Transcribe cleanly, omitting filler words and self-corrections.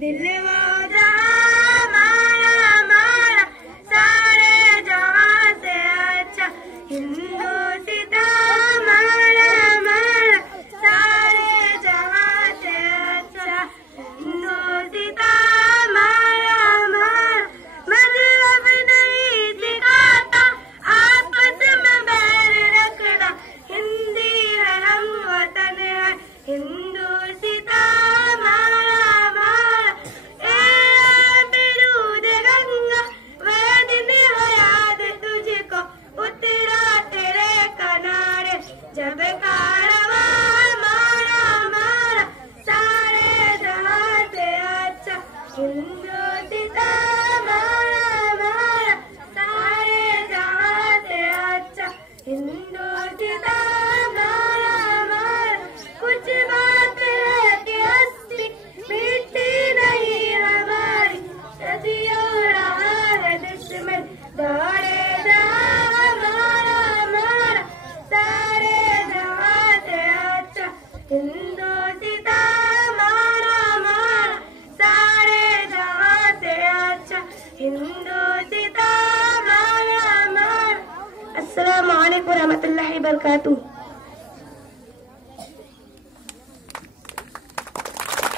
दिल वो जहां हमारा हमारा सारे जहां से अच्छा हिंदुस्तान हमारा हमारा सारे जहां से अच्छा हिंदुस्तान हमारा हमारा मजहब नहीं सिखाता आपस में बैर रखना हिंदी है हम वतन है हिंदुस्तान हमारा हमारा ए बिरूद गंगा वह दिन है याद तुझको उतरा तेरे किनारे जब कारवां हमारा हमारा सारे जहां से अच्छा हिंदुस्तान हमारा हमारा सारे जहां से अच्छा हिंदुस्तान हमारा हमारा कुछ बात है कि हस्ती मिट्टी नहीं हमारी सदियों रहा है दुश्मन दौड़े जहां हमारा हमारा सारे जहां से अच्छा हिंदुस्तान हमारा हमारा सारे जहां से अच्छा हिंदुस्तान हमारा हमारा। अस्सलामु अलैकुम रहमतुल्लाहि वबरकातुहू।